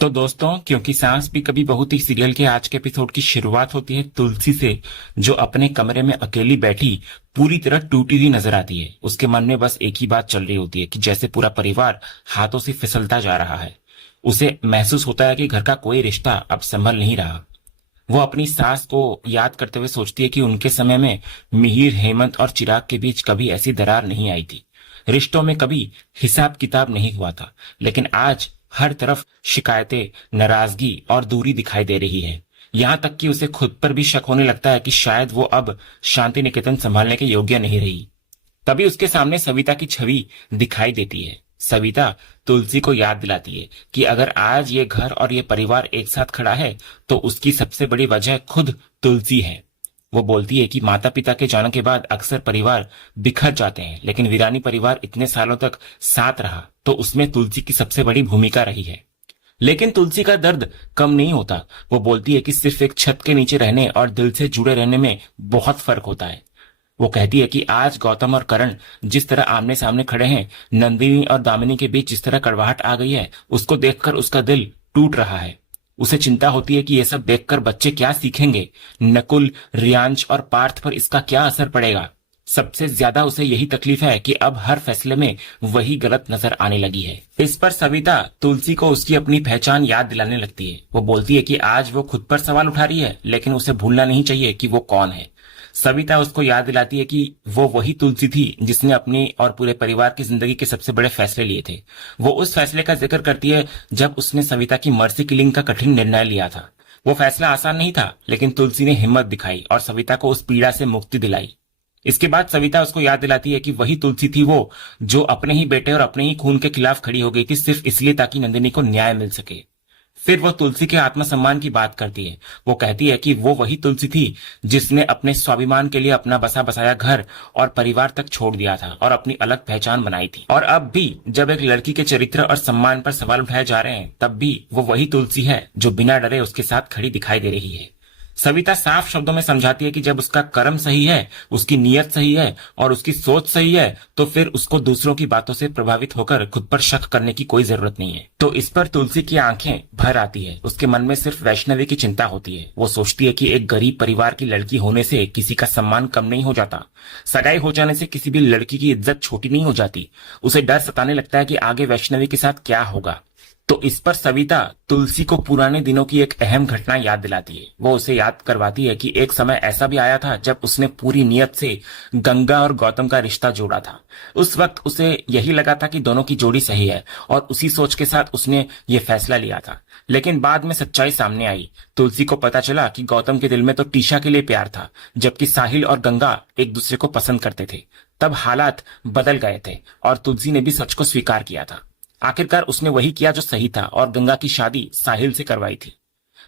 तो दोस्तों, क्योंकि सांस भी कभी बहुत ही सीरियल के आज के एपिसोड की शुरुआत होती है तुलसी से, जो अपने कमरे में अकेली बैठी पूरी तरह टूटी हुई नजर आती है। उसके मन में बस एक ही बात चल रही होती है कि जैसे पूरा परिवार हाथों से फिसलता जा रहा है। उसे महसूस होता है कि घर का कोई रिश्ता अब संभल नहीं रहा। वो अपनी सास को याद करते हुए सोचती है कि उनके समय में मिहिर, हेमंत और चिराग के बीच कभी ऐसी दरार नहीं आई थी। रिश्तों में कभी हिसाब किताब नहीं हुआ था, लेकिन आज हर तरफ शिकायतें, नाराजगी और दूरी दिखाई दे रही है। यहाँ तक कि उसे खुद पर भी शक होने लगता है कि शायद वो अब शांति निकेतन संभालने के योग्य नहीं रही। तभी उसके सामने सविता की छवि दिखाई देती है। सविता तुलसी को याद दिलाती है कि अगर आज ये घर और ये परिवार एक साथ खड़ा है तो उसकी सबसे बड़ी वजह खुद तुलसी है। वो बोलती है कि माता पिता के जाने के बाद अक्सर परिवार बिखर जाते हैं, लेकिन वीरानी परिवार इतने सालों तक साथ रहा तो उसमें तुलसी की सबसे बड़ी भूमिका रही है। लेकिन तुलसी का दर्द कम नहीं होता। वो बोलती है कि सिर्फ एक छत के नीचे रहने और दिल से जुड़े रहने में बहुत फर्क होता है। वो कहती है कि आज गौतम और करण जिस तरह आमने सामने खड़े हैं, नंदिनी और दामिनी के बीच जिस तरह कड़वाहट आ गई है, उसको देखकर उसका दिल टूट रहा है। उसे चिंता होती है कि ये सब देखकर बच्चे क्या सीखेंगे, नकुल, रियांश और पार्थ पर इसका क्या असर पड़ेगा। सबसे ज्यादा उसे यही तकलीफ है कि अब हर फैसले में वही गलत नजर आने लगी है। इस पर सविता तुलसी को उसकी अपनी पहचान याद दिलाने लगती है। वो बोलती है कि आज वो खुद पर सवाल उठा रही है, लेकिन उसे भूलना नहीं चाहिए कि वो कौन है। सविता उसको याद दिलाती है कि वो वही तुलसी थी जिसने अपनी और पूरे परिवार की जिंदगी के सबसे बड़े फैसले लिए थे। वो उस फैसले का जिक्र करती है जब उसने सविता की मर्सी किलिंग का कठिन निर्णय लिया था। वो फैसला आसान नहीं था, लेकिन तुलसी ने हिम्मत दिखाई और सविता को उस पीड़ा से मुक्ति दिलाई। इसके बाद सविता उसको याद दिलाती है कि वही तुलसी थी वो जो अपने ही बेटे और अपने ही खून के खिलाफ खड़ी हो गई थी, सिर्फ इसलिए ताकि नंदिनी को न्याय मिल सके। फिर वो तुलसी के आत्मसम्मान की बात करती है। वो कहती है कि वो वही तुलसी थी जिसने अपने स्वाभिमान के लिए अपना बसा बसाया घर और परिवार तक छोड़ दिया था और अपनी अलग पहचान बनाई थी। और अब भी जब एक लड़की के चरित्र और सम्मान पर सवाल उठाए जा रहे हैं, तब भी वो वही तुलसी है जो बिना डरे उसके साथ खड़ी दिखाई दे रही है। सविता साफ शब्दों में समझाती है कि जब उसका कर्म सही है, उसकी नीयत सही है और उसकी सोच सही है, तो फिर उसको दूसरों की बातों से प्रभावित होकर खुद पर शक करने की कोई जरूरत नहीं है। तो इस पर तुलसी की आंखें भर आती है। उसके मन में सिर्फ वैष्णवी की चिंता होती है। वो सोचती है कि एक गरीब परिवार की लड़की होने से किसी का सम्मान कम नहीं हो जाता। सगाई हो जाने से किसी भी लड़की की इज्जत छोटी नहीं हो जाती। उसे डर सताने लगता है कि आगे वैष्णवी के साथ क्या होगा। तो इस पर सविता तुलसी को पुराने दिनों की एक अहम घटना याद दिलाती है। वो उसे याद करवाती है कि एक समय ऐसा भी आया था जब उसने पूरी नियत से गंगा और गौतम का रिश्ता जोड़ा था। उस वक्त उसे यही लगा था कि दोनों की जोड़ी सही है और उसी सोच के साथ उसने ये फैसला लिया था। लेकिन बाद में सच्चाई सामने आई। तुलसी को पता चला कि गौतम के दिल में तो टीशा के लिए प्यार था, जबकि साहिल और गंगा एक दूसरे को पसंद करते थे। तब हालात बदल गए थे और तुलसी ने भी सच को स्वीकार किया था। आखिरकार उसने वही किया जो सही था और गंगा की शादी साहिल से करवाई थी।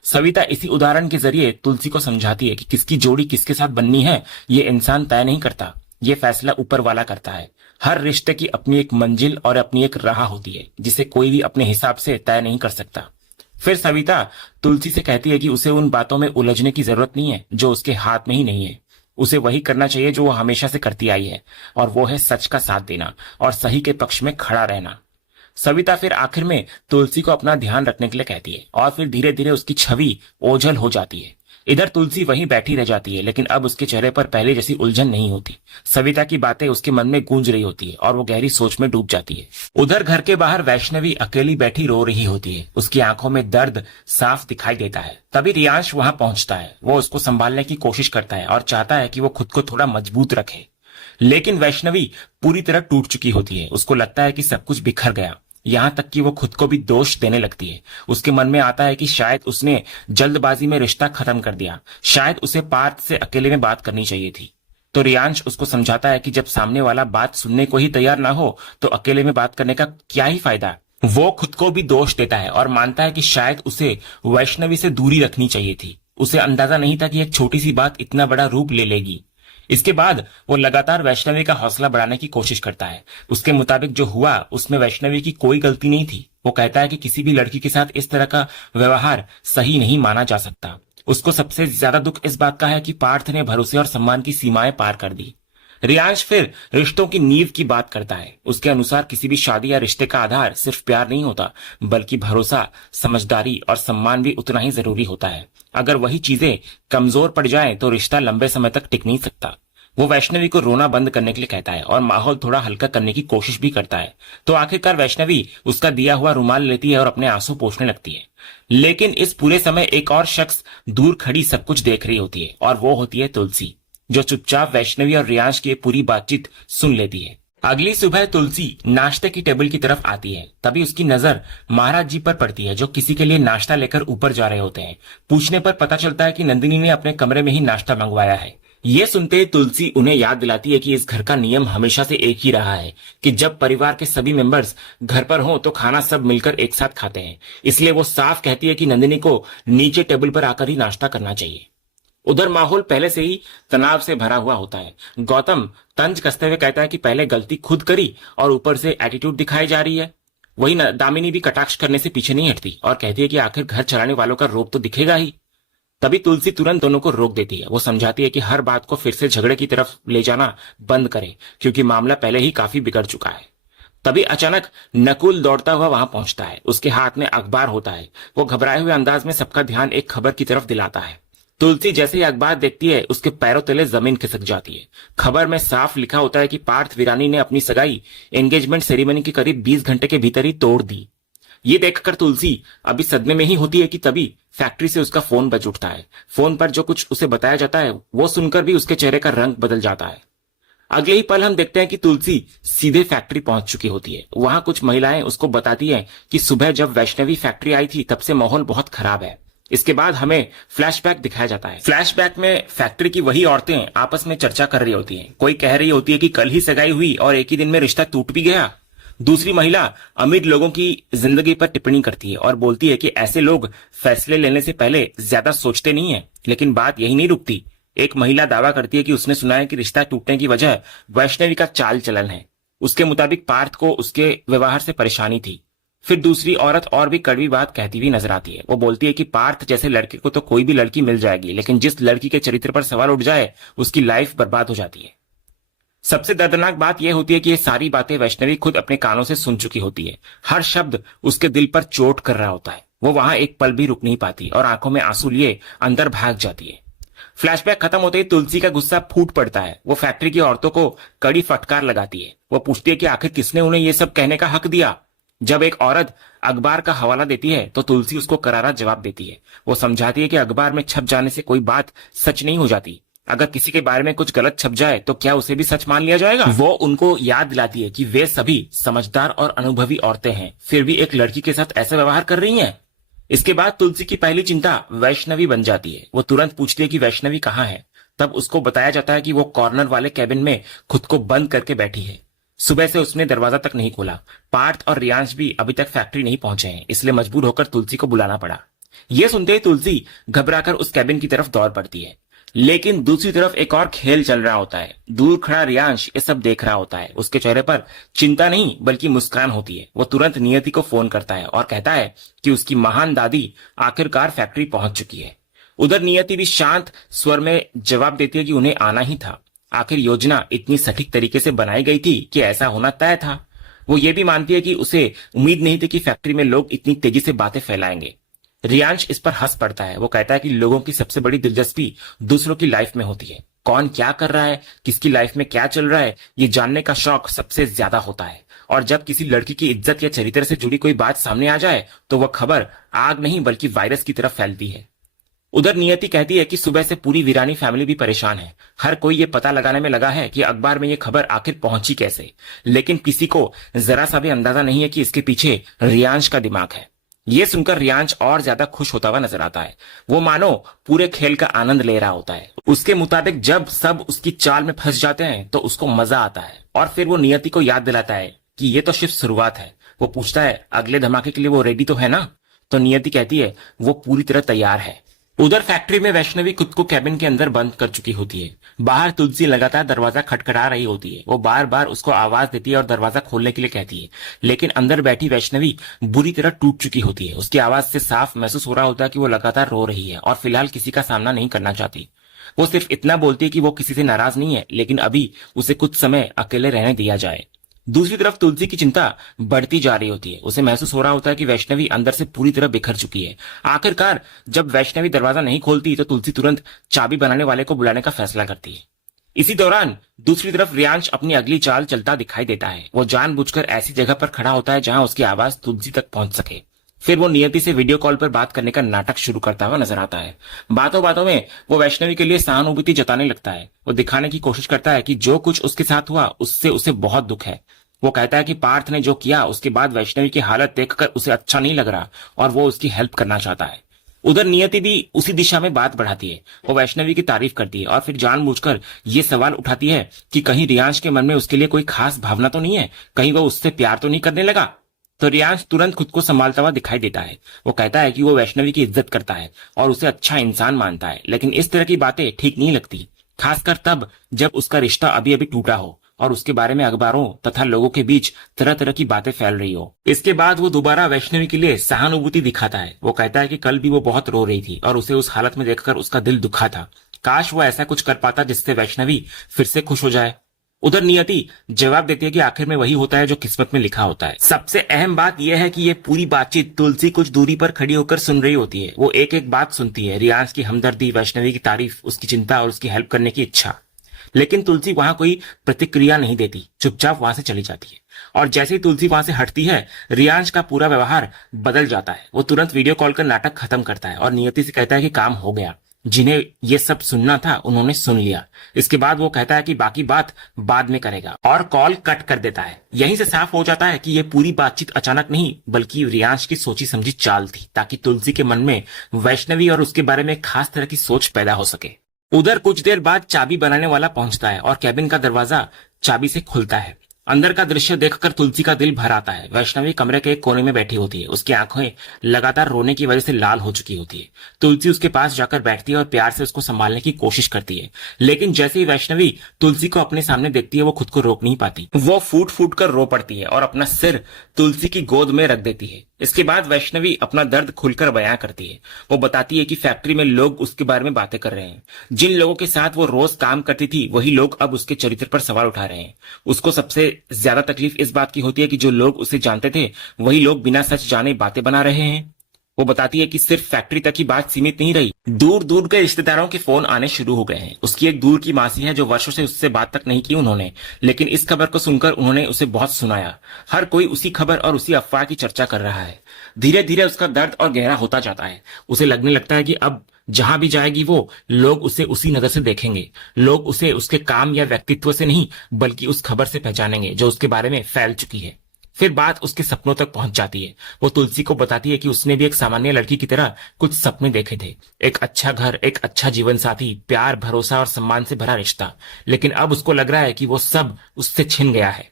सविता इसी उदाहरण के जरिए तुलसी को समझाती है कि किसकी जोड़ी किसके साथ बननी है, ये इंसान तय नहीं करता, ये फैसला ऊपर वाला करता है। हर रिश्ते की अपनी एक मंजिल और अपनी एक राह होती है जिसे कोई भी अपने हिसाब से तय नहीं कर सकता। फिर सविता तुलसी से कहती है कि उसे उन बातों में उलझने की जरूरत नहीं है जो उसके हाथ में ही नहीं है। उसे वही करना चाहिए जो वो हमेशा से करती आई है, और वो है सच का साथ देना और सही के पक्ष में खड़ा रहना। सविता फिर आखिर में तुलसी को अपना ध्यान रखने के लिए कहती है और फिर धीरे धीरे उसकी छवि ओझल हो जाती है। इधर तुलसी वहीं बैठी रह जाती है, लेकिन अब उसके चेहरे पर पहले जैसी उलझन नहीं होती। सविता की बातें उसके मन में गूंज रही होती है और वो गहरी सोच में डूब जाती है। उधर घर के बाहर वैष्णवी अकेली बैठी रो रही होती है। उसकी आंखों में दर्द साफ दिखाई देता है। तभी रियांश वहां पहुंचता है। वो उसको संभालने की कोशिश करता है और चाहता है कि वो खुद को थोड़ा मजबूत रखे, लेकिन वैष्णवी पूरी तरह टूट चुकी होती है। उसको लगता है कि सब कुछ बिखर गया, यहां तक कि वो खुद को भी दोष देने लगती है। उसके मन में आता है कि शायद उसने जल्दबाजी में रिश्ता खत्म कर दिया, शायद उसे पार्थ से अकेले में बात करनी चाहिए थी। तो रियांश उसको समझाता है कि जब सामने वाला बात सुनने को ही तैयार ना हो तो अकेले में बात करने का क्या ही फायदा। वो खुद को भी दोष देता है और मानता है कि शायद उसे वैष्णवी से दूरी रखनी चाहिए थी। उसे अंदाजा नहीं था कि एक छोटी सी बात इतना बड़ा रूप ले लेगी। इसके बाद वो लगातार वैष्णवी का हौसला बढ़ाने की कोशिश करता है। उसके मुताबिक जो हुआ उसमें वैष्णवी की कोई गलती नहीं थी। वो कहता है कि किसी भी लड़की के साथ इस तरह का व्यवहार सही नहीं माना जा सकता। उसको सबसे ज्यादा दुख इस बात का है कि पार्थ ने भरोसे और सम्मान की सीमाएं पार कर दी। रियांश फिर रिश्तों की नींव की बात करता है। उसके अनुसार किसी भी शादी या रिश्ते का आधार सिर्फ प्यार नहीं होता, बल्कि भरोसा, समझदारी और सम्मान भी उतना ही जरूरी होता है। अगर वही चीजें कमजोर पड़ जाएं तो रिश्ता लंबे समय तक टिक नहीं सकता। वो वैष्णवी को रोना बंद करने के लिए कहता है और माहौल थोड़ा हल्का करने की कोशिश भी करता है। तो आखिरकार वैष्णवी उसका दिया हुआ रुमाल लेती है और अपने आंसू पोंछने लगती है। लेकिन इस पूरे समय एक और शख्स दूर खड़ी सब कुछ देख रही होती है, और वो होती है तुलसी, जो चुपचाप वैष्णवी और रियांश की पूरी बातचीत सुन लेती है। अगली सुबह तुलसी नाश्ते की टेबल की तरफ आती है। तभी उसकी नजर महाराज जी पर पड़ती है, जो किसी के लिए नाश्ता लेकर ऊपर जा रहे होते हैं। पूछने पर पता चलता है कि नंदिनी ने अपने कमरे में ही नाश्ता मंगवाया है। ये सुनते ही तुलसी उन्हें याद दिलाती है कि इस घर का नियम हमेशा से एक ही रहा है कि जब परिवार के सभी मेंबर्स घर पर हों तो खाना सब मिलकर एक साथ खाते हैं। इसलिए वो साफ कहती है कि नंदिनी को नीचे टेबल पर आकर ही नाश्ता करना चाहिए। उधर माहौल पहले से ही तनाव से भरा हुआ होता है। गौतम तंज कसते हुए कहता है कि पहले गलती खुद करी और ऊपर से एटीट्यूड दिखाई जा रही है। वही दामिनी भी कटाक्ष करने से पीछे नहीं हटती और कहती है कि आखिर घर चलाने वालों का रोब तो दिखेगा ही। तभी तुलसी तुरंत दोनों को रोक देती है। वो समझाती है कि हर बात को फिर से झगड़े की तरफ ले जाना बंद करें, क्योंकि मामला पहले ही काफी बिगड़ चुका है। तभी अचानक नकुल दौड़ता हुआ वहां पहुंचता है। उसके हाथ में अखबार होता है। वो घबराए हुए अंदाज में सबका ध्यान एक खबर की तरफ दिलाता है। तुलसी जैसे ही अखबार देखती है, उसके पैरों तले जमीन खिसक जाती है। खबर में साफ लिखा होता है कि पार्थ वीरानी ने अपनी सगाई एंगेजमेंट सेरेमनी के करीब 20 घंटे के भीतर ही तोड़ दी। ये देखकर तुलसी अभी सदमे में ही होती है कि तभी फैक्ट्री से उसका फोन बज उठता है। फोन पर जो कुछ उसे बताया जाता है वो सुनकर भी उसके चेहरे का रंग बदल जाता है। अगले ही पल हम देखते हैं कि तुलसी सीधे फैक्ट्री पहुंच चुकी होती है। वहां कुछ महिलाएं उसको बताती हैं कि सुबह जब वैष्णवी फैक्ट्री आई थी तब से माहौल बहुत खराब है। इसके बाद हमें फ्लैशबैक दिखाया जाता है। फ्लैशबैक में फैक्ट्री की वही औरतें आपस में चर्चा कर रही होती हैं। कोई कह रही होती है कि कल ही सगाई हुई और एक ही दिन में रिश्ता टूट भी गया। दूसरी महिला अमीर लोगों की जिंदगी पर टिप्पणी करती है और बोलती है कि ऐसे लोग फैसले लेने से पहले ज्यादा सोचते नहीं है। लेकिन बात यही नहीं रुकती। एक महिला दावा करती है कि उसने सुना है कि रिश्ता टूटने की वजह वैष्णवी का चाल चलन है। उसके मुताबिक पार्थ को उसके व्यवहार से परेशानी थी। फिर दूसरी औरत और भी कड़वी बात कहती हुई नजर आती है। वो बोलती है कि पार्थ जैसे लड़के को तो कोई भी लड़की मिल जाएगी, लेकिन जिस लड़की के चरित्र पर सवाल उठ जाए उसकी लाइफ बर्बाद हो जाती है। सबसे दर्दनाक बात यह होती है कि ये सारी बातें वैष्णवी खुद अपने कानों से सुन चुकी होती है। हर शब्द उसके दिल पर चोट कर रहा होता है। वो वहां एक पल भी रुक नहीं पाती और आंखों में आंसू लिए अंदर भाग जाती है। फ्लैशबैक खत्म होते ही तुलसी का गुस्सा फूट पड़ता है। वो फैक्ट्री की औरतों को कड़ी फटकार लगाती है। वो पूछती है कि आखिर किसने उन्हें ये सब कहने का हक दिया। जब एक औरत अखबार का हवाला देती है तो तुलसी उसको करारा जवाब देती है। वो समझाती है कि अखबार में छप जाने से कोई बात सच नहीं हो जाती। अगर किसी के बारे में कुछ गलत छप जाए तो क्या उसे भी सच मान लिया जाएगा। वो उनको याद दिलाती है कि वे सभी समझदार और अनुभवी औरतें हैं, फिर भी एक लड़की के साथ ऐसा व्यवहार कर रही हैं। इसके बाद तुलसी की पहली चिंता वैष्णवी बन जाती है। वो तुरंत पूछती है कि वैष्णवी कहाँ है। तब उसको बताया जाता है कि वो कॉर्नर वाले कैबिन में खुद को बंद करके बैठी है। सुबह से उसने दरवाजा तक नहीं खोला। पार्थ और रियांश भी अभी तक फैक्ट्री नहीं पहुंचे हैं, इसलिए मजबूर होकर तुलसी को बुलाना पड़ा। यह सुनते ही तुलसी घबराकर उस कैबिन की तरफ दौड़ पड़ती है। लेकिन दूसरी तरफ एक और खेल चल रहा होता है। दूर खड़ा रियांश ये सब देख रहा होता है। उसके चेहरे पर चिंता नहीं बल्कि मुस्कान होती है। वो तुरंत नियति को फोन करता है और कहता है कि उसकी महान दादी आखिरकार फैक्ट्री पहुंच चुकी है। उधर नियति भी शांत स्वर में जवाब देती है कि उन्हें आना ही था। आखिर योजना इतनी सटीक तरीके से बनाई गई थी कि ऐसा होना तय था। वो ये भी मानती है कि उसे उम्मीद नहीं थी कि फैक्ट्री में लोग इतनी तेजी से बातें फैलाएंगे। रियांश इस पर हंस पड़ता है। वो कहता है कि लोगों की सबसे बड़ी दिलचस्पी दूसरों की लाइफ में होती है। कौन क्या कर रहा है, किसकी लाइफ में क्या चल रहा है, ये जानने का शौक सबसे ज्यादा होता है। और जब किसी लड़की की इज्जत या चरित्र से जुड़ी कोई बात सामने आ जाए तो वह खबर आग नहीं बल्कि वायरस की तरफ फैलती है। उधर नियति कहती है कि सुबह से पूरी वीरानी फैमिली भी परेशान है। हर कोई ये पता लगाने में लगा है कि अखबार में ये खबर आखिर पहुंची कैसे, लेकिन किसी को जरा सा भी अंदाजा नहीं है कि इसके पीछे रियांश का दिमाग है। ये सुनकर रियांश और ज्यादा खुश होता हुआ नजर आता है। वो मानो पूरे खेल का आनंद ले रहा होता है। उसके मुताबिक जब सब उसकी चाल में फंस जाते हैं तो उसको मजा आता है और फिर वो नियति को याद दिलाता है कि ये तो सिर्फ शुरुआत है। वो पूछता है अगले धमाके के लिए वो रेडी तो है ना। तो नियति कहती है वो पूरी तरह तैयार है। उधर फैक्ट्री में वैष्णवी खुद को कैबिन के अंदर बंद कर चुकी होती है। बाहर तुलसी लगातार दरवाजा खटखटा रही होती है। वो बार बार उसको आवाज देती है और दरवाजा खोलने के लिए कहती है, लेकिन अंदर बैठी वैष्णवी बुरी तरह टूट चुकी होती है। उसकी आवाज से साफ महसूस हो रहा होता है कि वो लगातार रो रही है और फिलहाल किसी का सामना नहीं करना चाहती। वो सिर्फ इतना बोलती है कि वो किसी से नाराज नहीं है, लेकिन अभी उसे कुछ समय अकेले रहने दिया जाए। दूसरी तरफ तुलसी की चिंता बढ़ती जा रही होती है। उसे महसूस हो रहा होता है कि वैष्णवी अंदर से पूरी तरह बिखर चुकी है। आखिरकार जब वैष्णवी दरवाजा नहीं खोलती तो तुलसी तुरंत चाबी बनाने वाले को बुलाने का फैसला करती है। इसी दौरान दूसरी तरफ रियांश अपनी अगली चाल चलता दिखाई देता है। वो जानबूझकर ऐसी जगह पर खड़ा होता है जहां उसकी आवाज तुलसी तक पहुंच सके। फिर वो नियति से वीडियो कॉल पर बात करने का नाटक शुरू करता हुआ नजर आता है। बातों बातों में वो वैष्णवी के लिए सहानुभूति जताने लगता है। वो दिखाने की कोशिश करता है कि जो कुछ उसके साथ हुआ उससे उसे बहुत दुख है। वो कहता है कि पार्थ ने जो किया उसके बाद वैष्णवी की हालत देखकर उसे अच्छा नहीं लग रहा और वो उसकी हेल्प करना चाहता है। उधर नियति भी उसी दिशा में बात बढ़ाती है। वो वैष्णवी की तारीफ करती है और फिर जानबूझकर ये सवाल उठाती है कि कहीं रियांश के मन में उसके लिए कोई खास भावना तो नहीं है, कहीं वो उससे प्यार तो नहीं करने लगा। तो रियांश तुरंत खुद को संभालता हुआ दिखाई देता है। वो कहता है कि वो वैष्णवी की इज्जत करता है और उसे अच्छा इंसान मानता है, लेकिन इस तरह की बातें ठीक नहीं लगती, खासकर तब जब उसका रिश्ता अभी अभी टूटा हो और उसके बारे में अखबारों तथा लोगों के बीच तरह तरह की बातें फैल रही हो। इसके बाद वो दोबारा वैष्णवी के लिए सहानुभूति दिखाता है। वो कहता है कि कल भी वो बहुत रो रही थी और उसे उस हालत में देखकर उसका दिल दुखा था। काश वो ऐसा कुछ कर पाता जिससे वैष्णवी फिर से खुश हो जाए। उधर नियति जवाब देती है कि आखिर में वही होता है जो किस्मत में लिखा होता है। सबसे अहम बात यह है कि ये पूरी बातचीत तुलसी कुछ दूरी पर खड़ी होकर सुन रही होती है। वो एक एक बात सुनती है, रियांश की हमदर्दी, वैष्णवी की तारीफ, उसकी चिंता और उसकी हेल्प करने की इच्छा। लेकिन तुलसी वहां कोई प्रतिक्रिया नहीं देती, चुपचाप वहां से चली जाती है। और जैसे ही तुलसी वहां से हटती है, रियांश का पूरा व्यवहार बदल जाता है। वो तुरंत वीडियो कॉल कर नाटक खत्म करता है और नियति से कहता है कि काम हो गया, जिन्हें ये सब सुनना था उन्होंने सुन लिया। इसके बाद वो कहता है कि बाकी बात बाद में करेगा और कॉल कट कर देता है। यहीं से साफ हो जाता है कि ये पूरी बातचीत अचानक नहीं बल्कि रियांश की सोची समझी चाल थी, ताकि तुलसी के मन में वैष्णवी और उसके बारे में खास तरह की सोच पैदा हो सके। उधर कुछ देर बाद चाबी बनाने वाला पहुंचता है और कैबिन का दरवाजा चाबी से खुलता है। अंदर का दृश्य देखकर तुलसी का दिल भर आता है। वैष्णवी कमरे के एक कोने में बैठी होती है। उसकी आंखें लगातार रोने की वजह से लाल हो चुकी होती है। तुलसी उसके पास जाकर बैठती है और प्यार से उसको संभालने की कोशिश करती है, लेकिन जैसे ही वैष्णवी तुलसी को अपने सामने देखती है वो खुद को रोक नहीं पाती। वो फूट फूट कर रो पड़ती है और अपना सिर तुलसी की गोद में रख देती है। इसके बाद वैष्णवी अपना दर्द खुलकर बयां करती है। वो बताती है कि फैक्ट्री में लोग उसके बारे में बातें कर रहे हैं। जिन लोगों के साथ वो रोज काम करती थी वही लोग अब उसके चरित्र पर सवाल उठा रहे हैं। उसको सबसे ज्यादा तकलीफ इस बात की होती है कि जो लोग उसे जानते थे वही लोग बिना सच जाने बातें बना रहे हैं। वो बताती है कि सिर्फ फैक्ट्री तक ही बात सीमित नहीं रही, दूर दूर के रिश्तेदारों के फोन आने शुरू हो गए हैं। उसकी एक दूर की मासी है जो वर्षों से उससे बात तक नहीं की उन्होंने, लेकिन इस खबर को सुनकर उन्होंने उसे बहुत सुनाया। हर कोई उसी खबर और उसी अफवाह की चर्चा कर रहा है। धीरे धीरे उसका दर्द और गहरा होता जाता है। उसे लगने लगता है कि अब जहां भी जाएगी वो लोग उसे उसी नजर से देखेंगे। लोग उसे उसके काम या व्यक्तित्व से नहीं बल्कि उस खबर से पहचानेंगे जो उसके बारे में फैल चुकी है। फिर बात उसके सपनों तक पहुंच जाती है। वो तुलसी को बताती है कि उसने भी एक सामान्य लड़की की तरह कुछ सपने देखे थे, एक अच्छा घर, एक अच्छा जीवन साथी, प्यार, भरोसा और सम्मान से भरा रिश्ता, लेकिन अब उसको लग रहा है कि वो सब उससे छिन गया है।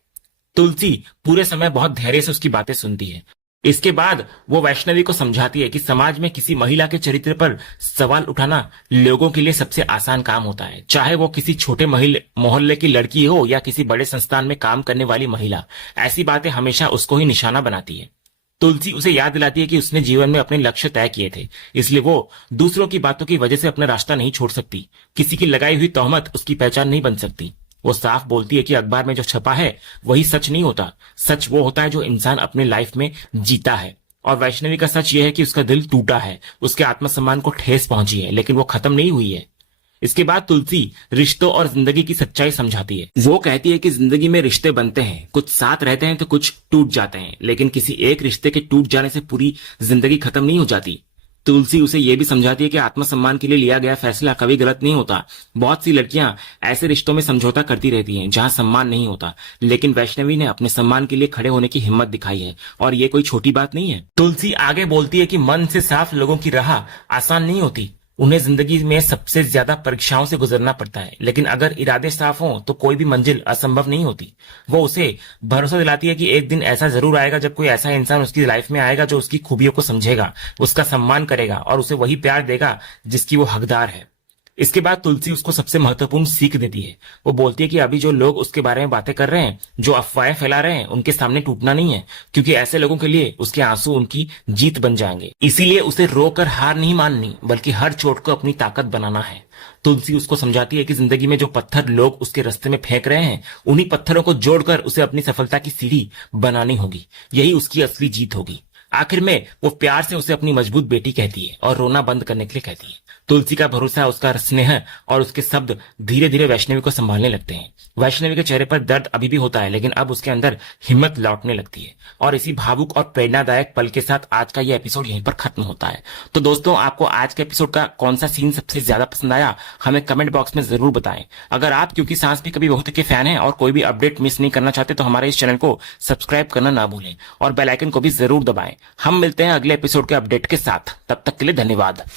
तुलसी पूरे समय बहुत धैर्य से उसकी बातें सुनती है। इसके बाद वो वैष्णवी को समझाती है कि समाज में किसी महिला के चरित्र पर सवाल उठाना लोगों के लिए सबसे आसान काम होता है, चाहे वो किसी छोटे मोहल्ले की लड़की हो या किसी बड़े संस्थान में काम करने वाली महिला। ऐसी बातें हमेशा उसको ही निशाना बनाती है। तुलसी उसे याद दिलाती है कि उसने जीवन में अपने लक्ष्य तय किए थे, इसलिए वो दूसरों की बातों की वजह से अपना रास्ता नहीं छोड़ सकती। किसी की लगाई हुई तोहमत उसकी पहचान नहीं बन सकती। वो साफ बोलती है कि अखबार में जो छपा है वही सच नहीं होता। सच वो होता है जो इंसान अपने लाइफ में जीता है। और वैष्णवी का सच ये है कि उसका दिल टूटा है, उसके आत्मसम्मान को ठेस पहुंची है, लेकिन वो खत्म नहीं हुई है। इसके बाद तुलसी रिश्तों और जिंदगी की सच्चाई समझाती है। वो कहती है कि जिंदगी में रिश्ते बनते हैं, कुछ साथ रहते हैं तो कुछ टूट जाते हैं, लेकिन किसी एक रिश्ते के टूट जाने से पूरी जिंदगी खत्म नहीं हो जाती। तुलसी उसे यह भी समझाती है कि आत्मसम्मान के लिए लिया गया फैसला कभी गलत नहीं होता। बहुत सी लड़कियां ऐसे रिश्तों में समझौता करती रहती हैं जहां सम्मान नहीं होता, लेकिन वैष्णवी ने अपने सम्मान के लिए खड़े होने की हिम्मत दिखाई है और ये कोई छोटी बात नहीं है। तुलसी आगे बोलती है कि मन से साफ लोगों की राह आसान नहीं होती। उन्हें जिंदगी में सबसे ज्यादा परीक्षाओं से गुजरना पड़ता है, लेकिन अगर इरादे साफ हों तो कोई भी मंजिल असंभव नहीं होती। वो उसे भरोसा दिलाती है कि एक दिन ऐसा जरूर आएगा जब कोई ऐसा इंसान उसकी लाइफ में आएगा जो उसकी खूबियों को समझेगा, उसका सम्मान करेगा और उसे वही प्यार देगा जिसकी वो हकदार है। इसके बाद तुलसी उसको सबसे महत्वपूर्ण सीख देती है। वो बोलती है कि अभी जो लोग उसके बारे में बातें कर रहे हैं, जो अफवाहें फैला रहे हैं, उनके सामने टूटना नहीं है, क्योंकि ऐसे लोगों के लिए उसके आंसू उनकी जीत बन जाएंगे। इसीलिए उसे रोकर हार नहीं माननी, बल्कि हर चोट को अपनी ताकत बनाना है। तुलसी उसको समझाती है कि जिंदगी में जो पत्थर लोग उसके रास्ते में फेंक रहे हैं, उन्हीं पत्थरों को जोड़कर उसे अपनी सफलता की सीढ़ी बनानी होगी। यही उसकी असली जीत होगी। आखिर में वो प्यार से उसे अपनी मजबूत बेटी कहती है और रोना बंद करने के लिए कहती है। तुलसी का भरोसा, उसका स्नेह और उसके शब्द धीरे धीरे वैष्णवी को संभालने लगते हैं। वैष्णवी के चेहरे पर दर्द अभी भी होता है, लेकिन अब उसके अंदर हिम्मत लौटने लगती है। और इसी भावुक और प्रेरणादायक पल के साथ आज का यह एपिसोड यहीं पर खत्म होता है। तो दोस्तों, आपको आज के एपिसोड का कौन सा सीन सबसे ज्यादा पसंद आया, हमें कमेंट बॉक्स में जरूर बताएं। अगर आप क्योंकि सांस भी कभी बहुत के फैन हैं और कोई भी अपडेट मिस नहीं करना चाहते, तो हमारे इस चैनल को सब्सक्राइब करना ना भूलें और बेल आइकन को भी जरूर दबाएं। हम मिलते हैं अगले एपिसोड के अपडेट के साथ। तब तक के लिए धन्यवाद।